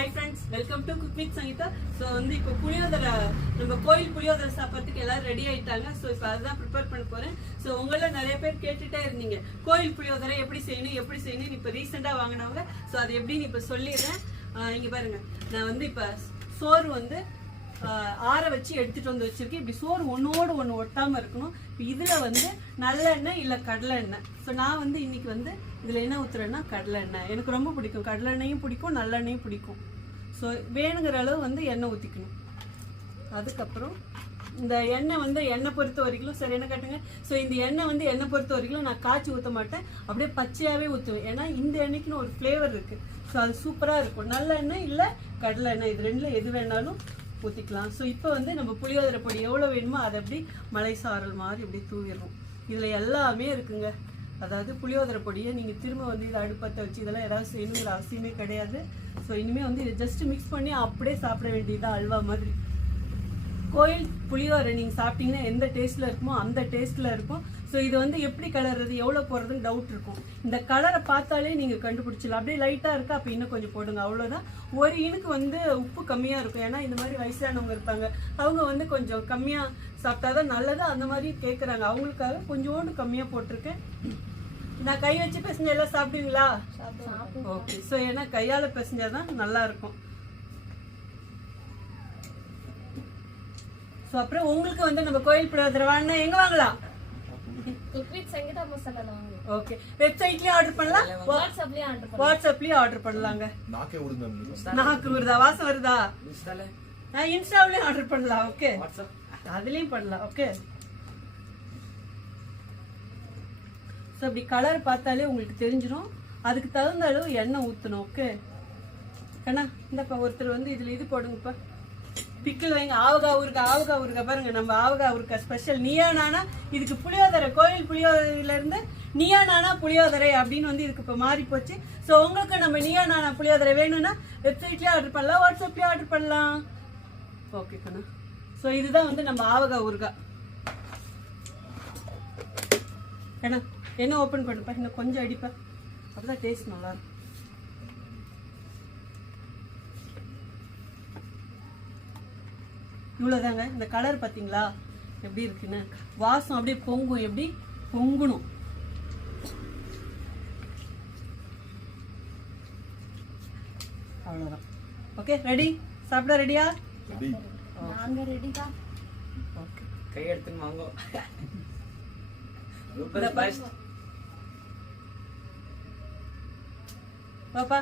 Hi friends, welcome to cook with Sangeetha. So இப்போ புளியோதரை, நம்ம கோயில் புளியோதரை சாப்பிட்றதுக்கு எல்லாரும் ரெடி ஆயிட்டாங்க. ஸோ இப்போ அதுதான் ப்ரிப்பேர் பண்ண போறேன். ஸோ உங்கள நிறைய பேர் கேட்டுட்டே இருந்தீங்க, கோயில் புளியோதரை எப்படி செய்யணும் இப்போ ரீசெண்டாக வாங்கினவங்க. ஸோ அது எப்படின்னு இப்போ சொல்லிடுறேன். இங்கே பாருங்க, நான் இப்போ சோறு ஆற வச்சு எடுத்துட்டு வந்து வச்சிருக்கேன். இப்படி சோறு ஒன்னோடு ஒன்று ஒட்டாம இருக்கணும். இதுல நல்லெண்ணெய் இல்ல கடலை எண்ணெய். ஸோ நான் இன்னைக்கு இதுல என்ன ஊத்துறேன்னா கடலை எண்ணெய். எனக்கு ரொம்ப பிடிக்கும், கடலை எண்ணெயும் பிடிக்கும், நல்லெண்ணெயும் பிடிக்கும். ஸோ வேணுங்கிற அளவு எண்ணெய் ஊத்திக்கணும். அதுக்கப்புறம் இந்த எண்ணெய் எண்ணெய் பொறுத்த வரைக்கும் சரி என்ன காட்டுங்க. ஸோ இந்த எண்ணெய் எண்ணெய் பொறுத்த வரைக்கும் நான் காய்ச்சி ஊற்ற மாட்டேன், அப்படியே பச்சையாவே ஊற்றுவேன். ஏன்னா இந்த எண்ணெய்க்குன்னு ஒரு ஃப்ளேவர் இருக்கு. ஸோ அது சூப்பரா இருக்கும். நல்லெண்ணெய் இல்ல கடலை எண்ணெய், இது ரெண்டுல எது வேணாலும் ஊற்றிக்கலாம். ஸோ இப்போ நம்ம புளியோதரை பொடி எவ்வளோ வேணுமோ அதை அப்படி மலை சாரல் மாதிரி இப்படி தூவிடுறோம். இதில் எல்லாமே இருக்குங்க. அதாவது புளியோதரை பொடியை நீங்கள் திரும்ப இதை அடுப்பத்தை வச்சு இதெல்லாம் ஏதாவது செய்யணுங்கிற அவசியமே கிடையாது. ஸோ இனிமேல் இதை ஜஸ்ட் மிக்ஸ் பண்ணி அப்படியே சாப்பிட வேண்டியதுதான், அல்வா மாதிரி. கோயில் புளியோதரை நீங்கள் சாப்பிட்டீங்கன்னா எந்த டேஸ்ட்டில் இருக்குமோ அந்த டேஸ்ட்டில் இருக்கும். ஸோ இது எப்படி கலர்றது, எவ்வளோ போடுறதுன்னு டவுட் இருக்கும். இந்த கலரை பார்த்தாலே நீங்கள் கண்டுபிடிச்சிடலாம். அப்படியே லைட்டாக இருக்கா, அப்போ இன்னும் கொஞ்சம் போடுங்க, அவ்வளோதான். ஒரு இனுக்கு உப்பு கம்மியாக இருக்கும். ஏன்னா இந்த மாதிரி வயசானவங்க இருப்பாங்க, அவங்க கொஞ்சம் கம்மியாக சாப்பிட்டாதான் நல்லது, அந்த மாதிரி கேட்குறாங்க. அவங்களுக்காக கொஞ்சோண்டு கம்மியாக போட்டிருக்கேன். நான் கை வச்சு பிசைஞ்சா எல்லாம் சாப்பிடுவீங்களா? ஓகே. ஸோ ஏன்னா கையால் பிசைஞ்சாதான் நல்லா இருக்கும். ஸோ அப்புறம் உங்களுக்கு நம்ம கோயில் புளியோதரை வாங்கினா எங்க வாங்கலாம்? ஓகே, வெப்சைட்லயே ஆர்டர் பண்ணலாம், வாட்ஸ்அப்லயே ஆர்டர் பண்ணலாங்க. நாக்கு வருதா, வாசம் வருதா? இன்ஸ்டாவிலயும் ஆர்டர் பண்ணலாம். ஓகே, அதுலயும் பண்ணலாம். ஓகே. ஸோ அப்படி கலர் பார்த்தாலே உங்களுக்கு தெரிஞ்சிடும். அதுக்கு தகுந்த அளவு எண்ணெய் ஊற்றணும். ஓகே கண்ணா, இந்தப்பா ஒருத்தர் இதுல இது போடுங்கப்பா, பிக்கிள் வைங்க. ஆவகா ஊருக்கா பாருங்க, நம்ம ஆவகா ஊருக்கா ஸ்பெஷல். நீயா நானா இதுக்கு புளியோதரை, கோயில் புளியோதரையில இருந்து நீயா நானா புளியோதரை அப்படின்னு இதுக்கு இப்போ மாறி போச்சு. ஸோ உங்களுக்கு நம்ம நீயா நானா புளியோதரை வேணும்னா வெப்சைட்லயே ஆர்டர் பண்ணலாம், வாட்ஸ்அப்லயே ஆர்டர் பண்ணலாம். ஓகே கண்ணா. ஸோ இதுதான் நம்ம ஆவகா ஊருக்கா. ஏன்னா என்ன ஓப்பன் பண்ணுப்பா, இன்னும் கொஞ்சம் அடிப்பா, அப்பதான் டேஸ்ட் நல்லா இருக்கும். இவ்வளவுதாங்க. இந்த கலர் பாத்தீங்களா எப்படி இருக்குன்னு, வாசம் அப்படியே பொங்கும், எப்படி பொங்கணும். அவ்வளவுதான். Okay, ready? சாப்பிட ரெடியா? நாங்க ரெடிடா. ஓகே, கை எடுத்துன்னு வாங்கோ. பாப்பா